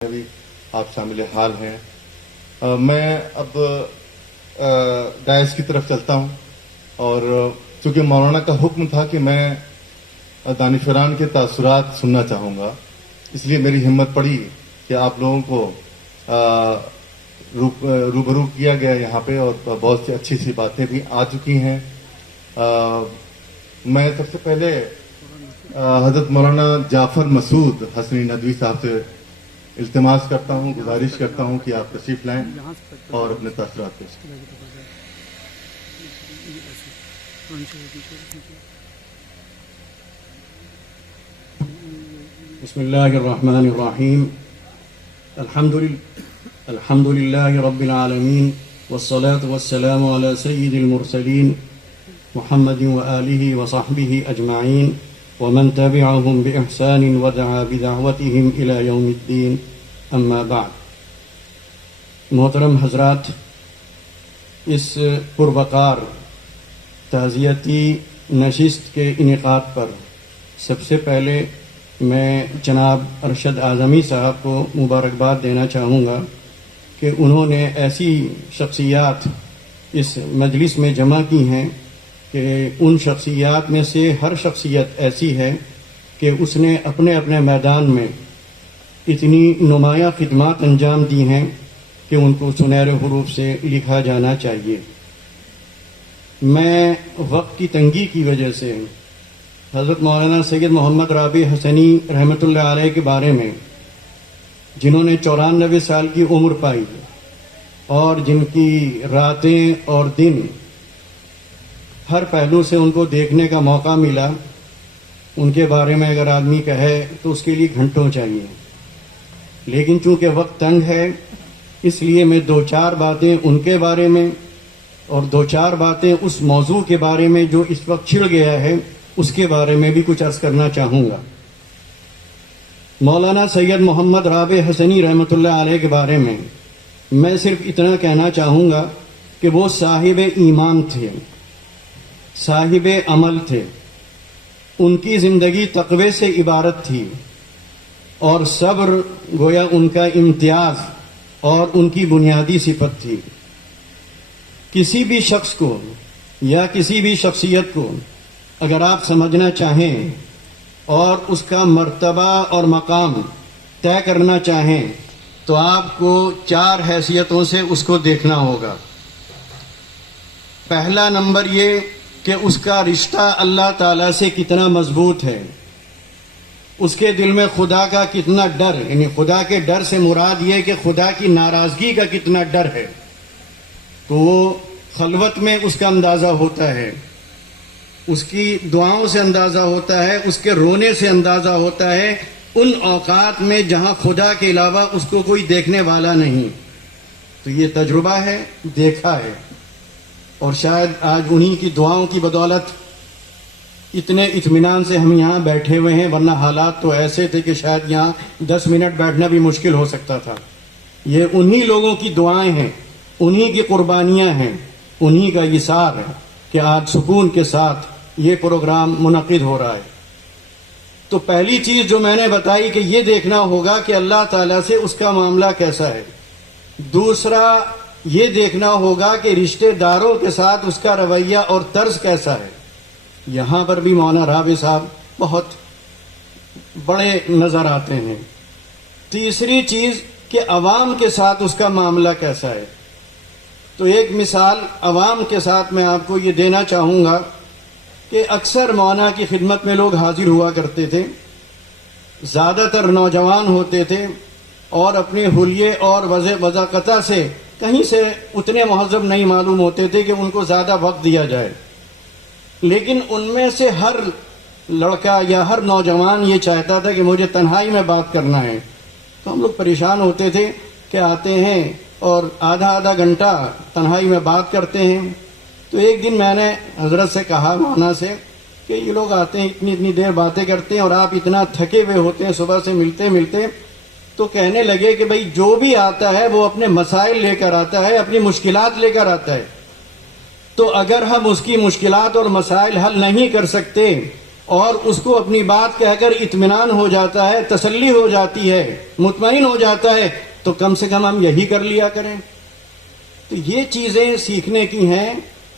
بھی آپ شامل حال ہیں۔ میں اب ڈائس کی طرف چلتا ہوں، اور چونکہ مولانا کا حکم تھا کہ میں دانشوران کے تاثرات سننا چاہوں گا، اس لیے میری ہمت پڑی کہ آپ لوگوں کو روبرو کیا گیا یہاں پہ، اور بہت سی اچھی سی باتیں بھی آ چکی ہیں۔ میں سب سے پہلے حضرت مولانا جعفر مسعود حسنی ندوی صاحب سے التماس کرتا ہوں، گزارش کرتا ہوں کہ آپ تشریف لائیں اور اپنے تاثرات پیش کریں۔ بسم اللہ الرحمن الرحیم، الحمد للہ رب العالمین، والصلاة والسلام علی سید المرسلین محمد وآلہ وصحبہ اجمعین، ومن تبعهم بإحسان ودعا بدعوتهم إلى يوم الدین، اما بعد۔ محترم حضرات، اس پروقار تعزیتی نشست کے انعقاد پر سب سے پہلے میں جناب ارشد اعظمی صاحب کو مبارکباد دینا چاہوں گا کہ انہوں نے ایسی شخصیات اس مجلس میں جمع کی ہیں کہ ان شخصیات میں سے ہر شخصیت ایسی ہے کہ اس نے اپنے اپنے میدان میں اتنی نمایاں خدمات انجام دی ہیں کہ ان کو سنہرے حروف سے لکھا جانا چاہیے۔ میں وقت کی تنگی کی وجہ سے حضرت مولانا سید محمد رابع حسنی رحمۃ اللہ علیہ کے بارے میں، جنہوں نے 94 سال کی عمر پائی اور جن کی راتیں اور دن ہر پہلو سے ان کو دیکھنے کا موقع ملا، ان کے بارے میں اگر آدمی کہے تو اس کے لیے گھنٹوں چاہیے، لیکن چونکہ وقت تنگ ہے اس لیے میں دو چار باتیں ان کے بارے میں اور دو چار باتیں اس موضوع کے بارے میں جو اس وقت چھڑ گیا ہے اس کے بارے میں بھی کچھ عرض کرنا چاہوں گا۔ مولانا سید محمد رابع حسنی رحمۃ اللہ علیہ کے بارے میں میں صرف اتنا کہنا چاہوں گا کہ وہ صاحب ایمان تھے، صاحب عمل تھے، ان کی زندگی تقوی سے عبارت تھی، اور صبر گویا ان کا امتیاز اور ان کی بنیادی صفت تھی۔ کسی بھی شخص کو یا کسی بھی شخصیت کو اگر آپ سمجھنا چاہیں اور اس کا مرتبہ اور مقام طے کرنا چاہیں تو آپ کو 4 حیثیتوں سے اس کو دیکھنا ہوگا۔ پہلا نمبر یہ کہ اس کا رشتہ اللہ تعالیٰ سے کتنا مضبوط ہے، اس کے دل میں خدا کا کتنا ڈر، یعنی خدا کے ڈر سے مراد یہ کہ خدا کی ناراضگی کا کتنا ڈر ہے، تو وہ خلوت میں اس کا اندازہ ہوتا ہے، اس کی دعاؤں سے اندازہ ہوتا ہے، اس کے رونے سے اندازہ ہوتا ہے، ان اوقات میں جہاں خدا کے علاوہ اس کو کوئی دیکھنے والا نہیں۔ تو یہ تجربہ ہے، دیکھا ہے، اور شاید آج انہی کی دعاؤں کی بدولت اتنے اطمینان سے ہم یہاں بیٹھے ہوئے ہیں، ورنہ حالات تو ایسے تھے کہ شاید یہاں 10 منٹ بیٹھنا بھی مشکل ہو سکتا تھا۔ یہ انہی لوگوں کی دعائیں ہیں، انہی کی قربانیاں ہیں، انہی کا ایثار ہے کہ آج سکون کے ساتھ یہ پروگرام منعقد ہو رہا ہے۔ تو پہلی چیز جو میں نے بتائی کہ یہ دیکھنا ہوگا کہ اللہ تعالیٰ سے اس کا معاملہ کیسا ہے۔ دوسرا یہ دیکھنا ہوگا کہ رشتہ داروں کے ساتھ اس کا رویہ اور طرز کیسا ہے۔ یہاں پر بھی مولانا رابع صاحب بہت بڑے نظر آتے ہیں۔ تیسری چیز کہ عوام کے ساتھ اس کا معاملہ کیسا ہے۔ تو ایک مثال عوام کے ساتھ میں آپ کو یہ دینا چاہوں گا کہ اکثر مولانا کی خدمت میں لوگ حاضر ہوا کرتے تھے، زیادہ تر نوجوان ہوتے تھے، اور اپنے حلیے اور وضاقتہ سے کہیں سے اتنے مہذب نہیں معلوم ہوتے تھے کہ ان کو زیادہ وقت دیا جائے، لیکن ان میں سے ہر لڑکا یا ہر نوجوان یہ چاہتا تھا کہ مجھے تنہائی میں بات کرنا ہے۔ تو ہم لوگ پریشان ہوتے تھے کہ آتے ہیں اور آدھا گھنٹہ تنہائی میں بات کرتے ہیں۔ تو ایک دن میں نے حضرت سے کہا، مولانا سے، کہ یہ لوگ آتے ہیں اتنی دیر باتیں کرتے ہیں اور آپ اتنا تھکے ہوئے ہوتے ہیں صبح سے ملتے تو کہنے لگے کہ بھئی جو بھی آتا ہے وہ اپنے مسائل لے کر آتا ہے، اپنی مشکلات لے کر آتا ہے، تو اگر ہم اس کی مشکلات اور مسائل حل نہیں کر سکتے اور اس کو اپنی بات کہہ کر اطمینان ہو جاتا ہے، تسلی ہو جاتی ہے، مطمئن ہو جاتا ہے، تو کم سے کم ہم یہی کر لیا کریں۔ تو یہ چیزیں سیکھنے کی ہیں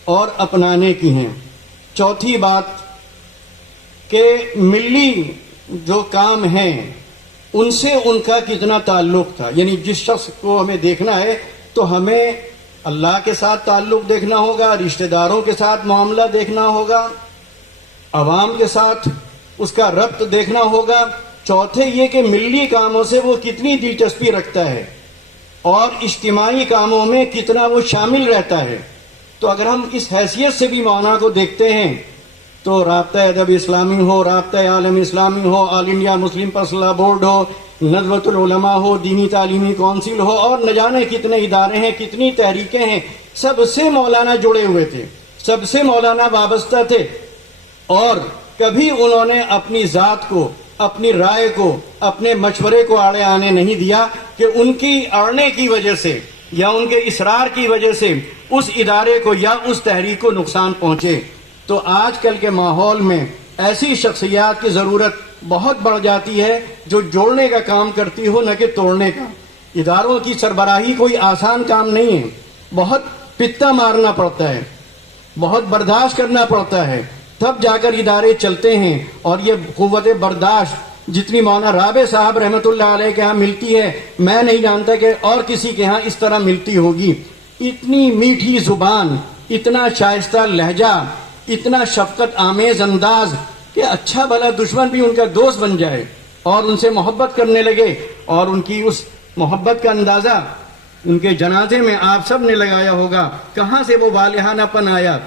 اور اپنانے کی ہیں۔ چوتھی بات کہ ملی جو کام ہیں ان سے ان کا کتنا تعلق تھا، یعنی جس شخص کو ہمیں دیکھنا ہے تو ہمیں اللہ کے ساتھ تعلق دیکھنا ہوگا، رشتہ داروں کے ساتھ معاملہ دیکھنا ہوگا، عوام کے ساتھ اس کا ربط دیکھنا ہوگا۔ چوتھے یہ کہ ملی کاموں سے وہ کتنی دلچسپی رکھتا ہے اور اجتماعی کاموں میں کتنا وہ شامل رہتا ہے۔ تو اگر ہم اس حیثیت سے بھی مولانا کو دیکھتے ہیں تو رابطہ ادب اسلامی ہو، رابطہ عالم اسلامی ہو، آل انڈیا مسلم پرسنل بورڈ ہو، ندوۃ العلماء ہو، دینی تعلیمی کونسل ہو، اور نہ جانے کتنے ادارے ہیں، کتنی تحریکیں ہیں، سب سے مولانا جڑے ہوئے تھے، سب سے مولانا وابستہ تھے، اور کبھی انہوں نے اپنی ذات کو، اپنی رائے کو، اپنے مشورے کو آڑے آنے نہیں دیا کہ ان کی اڑنے کی وجہ سے یا ان کے اصرار کی وجہ سے اس ادارے کو یا اس تحریک کو نقصان پہنچے۔ تو آج کل کے ماحول میں ایسی شخصیات کی ضرورت بہت بڑھ جاتی ہے جو جوڑنے کا کام کرتی ہو، نہ کہ توڑنے کا۔ اداروں کی سربراہی کوئی آسان کام نہیں ہے، بہت پتا مارنا پڑتا ہے، بہت برداشت کرنا پڑتا ہے، تب جا کر ادارے چلتے ہیں۔ اور یہ قوت برداشت جتنی مولانا رابع صاحب رحمۃ اللہ علیہ کے ہاں ملتی ہے، میں نہیں جانتا کہ اور کسی کے ہاں اس طرح ملتی ہوگی۔ اتنی میٹھی زبان، اتنا شائستہ لہجہ، اتنا شفقت آمیز انداز کہ اچھا بھلا دشمن بھی ان کا دوست بن جائے اور ان سے محبت کرنے لگے۔ اور ان کی اس محبت کا اندازہ ان کے جنازے میں آپ سب نے لگایا ہوگا۔ کہاں سے وہ والہانہ پن آیا،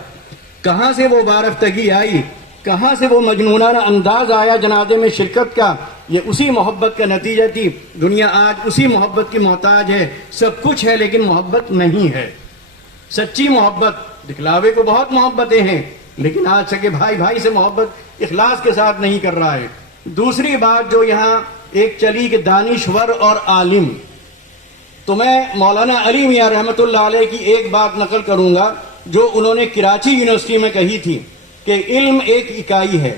کہاں سے وہ بارفتگی آئی، کہاں سے وہ مجنونانہ انداز آیا جنازے میں شرکت کا۔ یہ اسی محبت کا نتیجہ تھی۔ دنیا آج اسی محبت کی محتاج ہے، سب کچھ ہے لیکن محبت نہیں ہے۔ سچی محبت، دکھلاوے کو بہت محبتیں ہیں، لیکن آج سکے بھائی بھائی سے محبت اخلاص کے ساتھ نہیں کر رہا ہے۔ دوسری بات جو یہاں ایک چلی کہ دانشور اور عالم، تو میں مولانا علی میاں رحمۃ اللہ علیہ کی ایک بات نقل کروں گا جو انہوں نے کراچی یونیورسٹی میں کہی تھی کہ علم ایک اکائی ہے،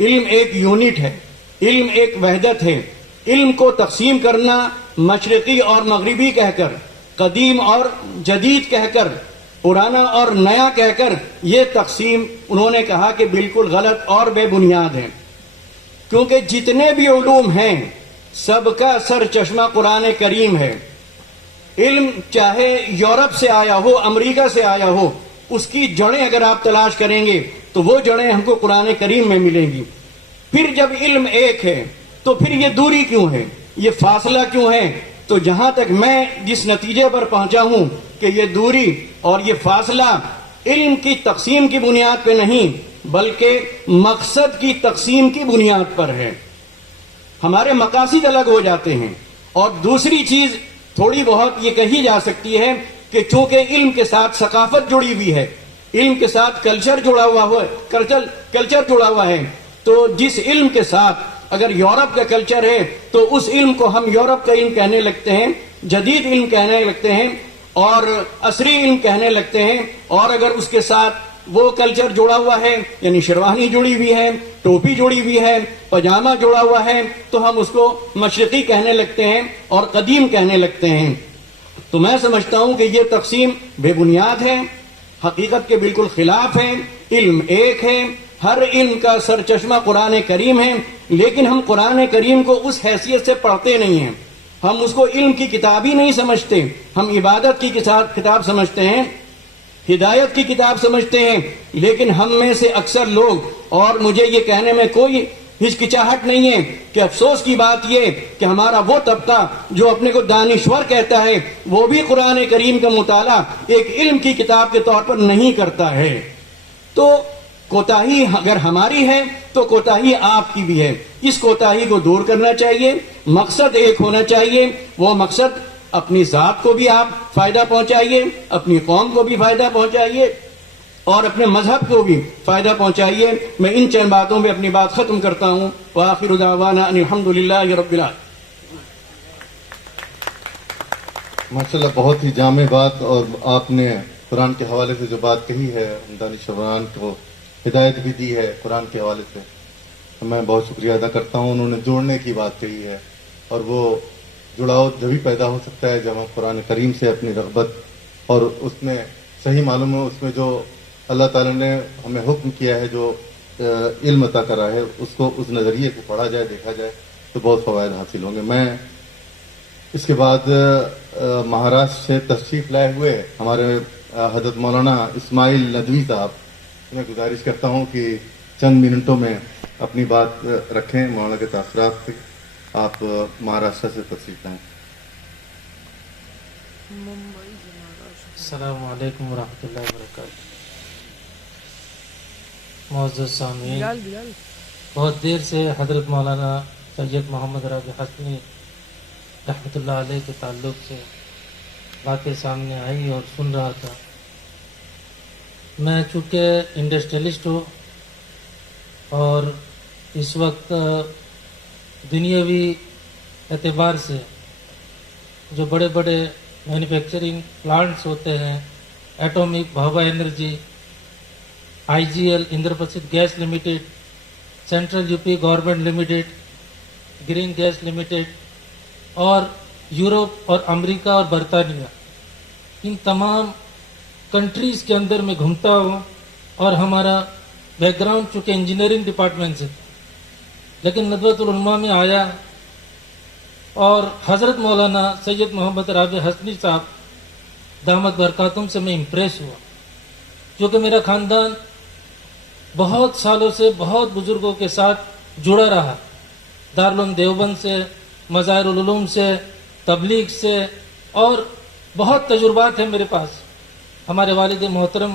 علم ایک یونٹ ہے، علم ایک وحدت ہے۔ علم کو تقسیم کرنا مشرقی اور مغربی کہہ کر، قدیم اور جدید کہہ کر، پرانا اور نیا کہہ کر، یہ تقسیم انہوں نے کہا کہ بالکل غلط اور بے بنیاد ہے، کیونکہ جتنے بھی علوم ہیں سب کا سر چشمہ قرآن کریم ہے۔ علم چاہے یورپ سے آیا ہو، امریکہ سے آیا ہو، اس کی جڑیں اگر آپ تلاش کریں گے تو وہ جڑیں ہم کو قرآن کریم میں ملیں گی۔ پھر جب علم ایک ہے تو پھر یہ دوری کیوں ہے، یہ فاصلہ کیوں ہے؟ تو جہاں تک میں جس نتیجے پر پہنچا ہوں کہ یہ دوری اور یہ فاصلہ علم کی تقسیم کی بنیاد پہ نہیں بلکہ مقصد کی تقسیم کی بنیاد پر ہے۔ ہمارے مقاصد الگ ہو جاتے ہیں۔ اور دوسری چیز تھوڑی بہت یہ کہی جا سکتی ہے کہ چونکہ علم کے ساتھ ثقافت جڑی ہوئی ہے، علم کے ساتھ کلچر جڑا ہوا ہے، کلچر جڑا ہوا ہے، تو جس علم کے ساتھ اگر یورپ کا کلچر ہے تو اس علم کو ہم یورپ کا علم کہنے لگتے ہیں، جدید علم کہنے لگتے ہیں اور عصری علم کہنے لگتے ہیں۔ اور اگر اس کے ساتھ وہ کلچر جڑا ہوا ہے، یعنی شیروانی جڑی ہوئی ہے، ٹوپی جڑی ہوئی ہے، پاجامہ جڑا ہوا ہے، تو ہم اس کو مشرقی کہنے لگتے ہیں اور قدیم کہنے لگتے ہیں۔ تو میں سمجھتا ہوں کہ یہ تقسیم بے بنیاد ہے، حقیقت کے بالکل خلاف ہے۔ علم ایک ہے، ہر علم کا سر چشمہ قرآن کریم ہے، لیکن ہم قرآن کریم کو اس حیثیت سے پڑھتے نہیں ہیں۔ ہم اس کو علم کی کتاب ہی نہیں سمجھتے، ہم عبادت کی کتاب سمجھتے ہیں، ہدایت کی کتاب سمجھتے ہیں۔ لیکن ہم میں سے اکثر لوگ، اور مجھے یہ کہنے میں کوئی ہچکچاہٹ نہیں ہے کہ افسوس کی بات یہ کہ ہمارا وہ طبقہ جو اپنے کو دانشور کہتا ہے وہ بھی قرآن کریم کا مطالعہ ایک علم کی کتاب کے طور پر نہیں کرتا ہے۔ تو کوتاہی اگر ہماری ہے تو کوتاہی آپ کی بھی ہے۔ اس کوتاہی کو دور کرنا چاہیے، مقصد ایک ہونا چاہیے۔ وہ مقصد اپنی ذات کو بھی آپ فائدہ پہنچائیے، اپنی قوم کو بھی فائدہ پہنچائیے اور اپنے مذہب کو بھی فائدہ پہنچائیے۔ میں ان چند باتوں پہ اپنی بات ختم کرتا ہوں۔ وآخر دعوانا ان الحمدللہ رب العالمین۔ ماشاءاللہ بہت ہی جامع بات، اور آپ نے قرآن کے حوالے سے جو بات کہی ہے، دانشوران کو ہدایت بھی دی ہے قرآن کے حوالے سے، میں بہت شکریہ ادا کرتا ہوں. انہوں نے جوڑنے کی بات کہی ہے اور وہ جڑاؤ جبھی پیدا ہو سکتا ہے جب ہم قرآن کریم سے اپنی رغبت اور اس میں صحیح معلوم ہے اس میں جو اللہ تعالیٰ نے ہمیں حکم کیا ہے جو علم عطا کرا ہے اس کو اس نظریے کو پڑھا جائے دیکھا جائے تو بہت فوائد حاصل ہوں گے. میں اس کے بعد مہاراشٹر سے تشریف لائے ہوئے ہمارے حضرت مولانا اسماعیل ندوی صاحب میں گزارش کرتا ہوں کہ چند منٹوں میں اپنی بات رکھیں. مولانا کے تاثرات سے آپ مہاراشٹر سے تشریف لائیں. السلام علیکم ورحمۃ اللہ وبرکاتہ. معزز سامعین، بہت دیر سے حضرت مولانا سید محمد رابع حسنی رحمۃ اللہ علیہ کے تعلق سے باتیں سامنے آئی اور سن رہا تھا. میں چونکہ انڈسٹریلسٹ ہوں اور اس وقت دنیاوی اعتبار سے جو بڑے بڑے مینوفیکچرنگ پلانٹس ہوتے ہیں، atomic Bhabha energy, I G L Indraprastha gas limited, central U P government limited, green gas limited اور یورپ اور امریکہ اور برطانیہ، ان تمام کنٹریز کے اندر میں گھومتا ہوں اور ہمارا بیک گراؤنڈ چونکہ انجینئرنگ ڈپارٹمنٹ سے تھا، لیکن ندوۃ العلماء میں آیا اور حضرت مولانا سید محمد رابع حسنی صاحب دامت برکاتہم سے میں امپریس ہوا. کیونکہ میرا خاندان بہت سالوں سے بہت بزرگوں کے ساتھ جڑا رہا، دارالعلوم دیوبند سے، مظاہر العلوم سے، تبلیغ سے، اور بہت تجربات ہیں میرے پاس. ہمارے والد محترم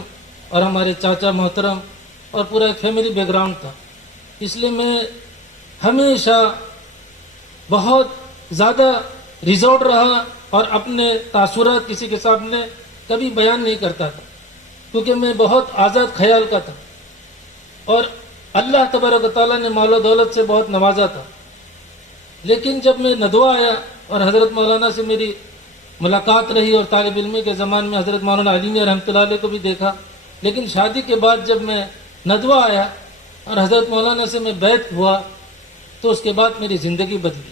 اور ہمارے چاچا محترم اور پورا ایک فیملی بیک گراؤنڈ تھا. اس لیے میں ہمیشہ بہت زیادہ ریزروڈ رہا اور اپنے تاثرات کسی کے سامنے کبھی بیان نہیں کرتا تھا، کیونکہ میں بہت آزاد خیال کا تھا اور اللہ تبارک و تعالیٰ نے مال و دولت سے بہت نوازا تھا. لیکن جب میں ندوہ آیا اور حضرت مولانا سے میری ملاقات رہی اور طالب علمی کے زمان میں حضرت مولانا علی میاں رحمۃ اللہ علیہ کو بھی دیکھا، لیکن شادی کے بعد جب میں ندوہ آیا اور حضرت مولانا سے میں بیعت ہوا تو اس کے بعد میری زندگی بدلی.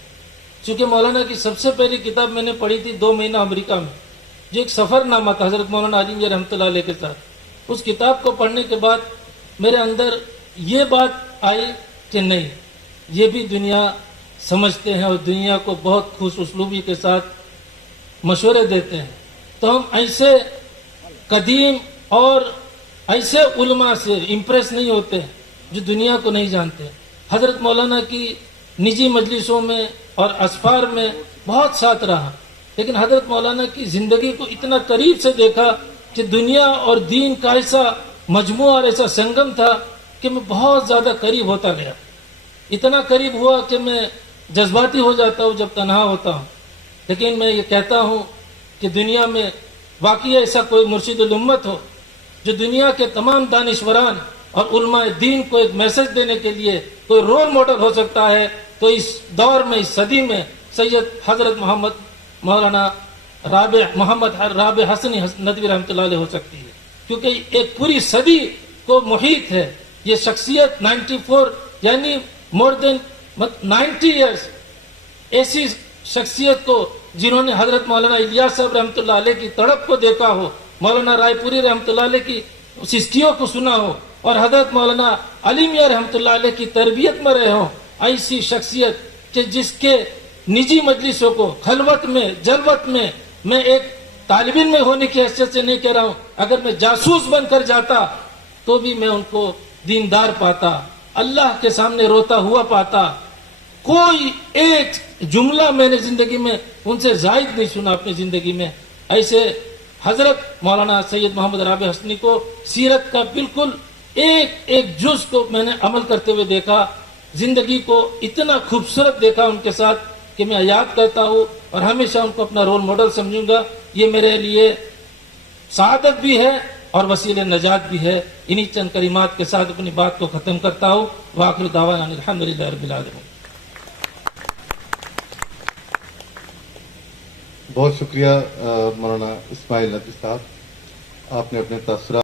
چونکہ مولانا کی سب سے پہلی کتاب میں نے پڑھی تھی 2 مہینہ امریکہ میں، جو ایک سفر نامہ تھا حضرت مولانا علی میاں رحمۃ اللہ علیہ کے ساتھ. اس کتاب کو پڑھنے کے بعد میرے اندر یہ بات آئی کہ نہیں، یہ بھی دنیا سمجھتے ہیں اور دنیا کو بہت خوش اسلوبی کے ساتھ مشورے دیتے ہیں. تو ہم ایسے قدیم اور ایسے علماء سے امپریس نہیں ہوتے ہیں جو دنیا کو نہیں جانتے. حضرت مولانا کی نجی مجلسوں میں اور اسفار میں بہت ساتھ رہا، لیکن حضرت مولانا کی زندگی کو اتنا قریب سے دیکھا کہ دنیا اور دین کا ایسا مجموعہ اور ایسا سنگم تھا کہ میں بہت زیادہ قریب ہوتا گیا. اتنا قریب ہوا کہ میں جذباتی ہو جاتا ہوں جب تنہا ہوتا ہوں. لیکن میں یہ کہتا ہوں کہ دنیا میں واقعی ایسا کوئی مرشد الامت ہو جو دنیا کے تمام دانشوران اور علماء دین کو ایک میسج دینے کے لیے کوئی رول ماڈل ہو سکتا ہے تو اس دور میں، اس صدی میں سید حضرت مولانا محمد رابع حسنی ندوی رحمۃ اللہ علیہ ہو سکتی ہے. کیونکہ ایک پوری صدی کو محیط ہے یہ شخصیت. 94 یعنی مور دین 90 ایئرس ایسی شخصیت کو جنہوں نے حضرت مولانا الیاس صاحب رحمۃ اللہ علیہ کی تڑپ کو دیکھا ہو، مولانا رائے پوری رحمۃ اللہ علیہ کی سسکیوں کو سنا ہو اور حضرت مولانا علی میاں رحمۃ اللہ علیہ کی تربیت میں رہے ہوں. ایسی شخصیت کہ جس کے نجی مجلسوں کو خلوت میں، جلوت میں ایک طالب علم ہونے کی حیثیت سے نہیں کہہ رہا ہوں، اگر میں جاسوس بن کر جاتا تو بھی میں ان کو دیندار پاتا، اللہ کے سامنے روتا ہوا پاتا. کوئی ایک جملہ میں نے زندگی میں ان سے زائد نہیں سنا اپنی زندگی میں. ایسے حضرت مولانا سید محمد رابع حسنی کو سیرت کا بالکل ایک جز کو میں نے عمل کرتے ہوئے دیکھا، زندگی کو اتنا خوبصورت دیکھا ان کے ساتھ کہ میں یاد کرتا ہوں اور ہمیشہ ان کو اپنا رول ماڈل سمجھوں گا. یہ میرے لیے سعادت بھی ہے اور وسیلہ نجات بھی ہے. انہی چند کلمات کے ساتھ اپنی بات کو ختم کرتا ہوں. وآخر دعوانا الحمدللہ رب العالمین. بہت شکریہ مولانا اسماعیل ندوی صاحب، آپ نے اپنے تاثرات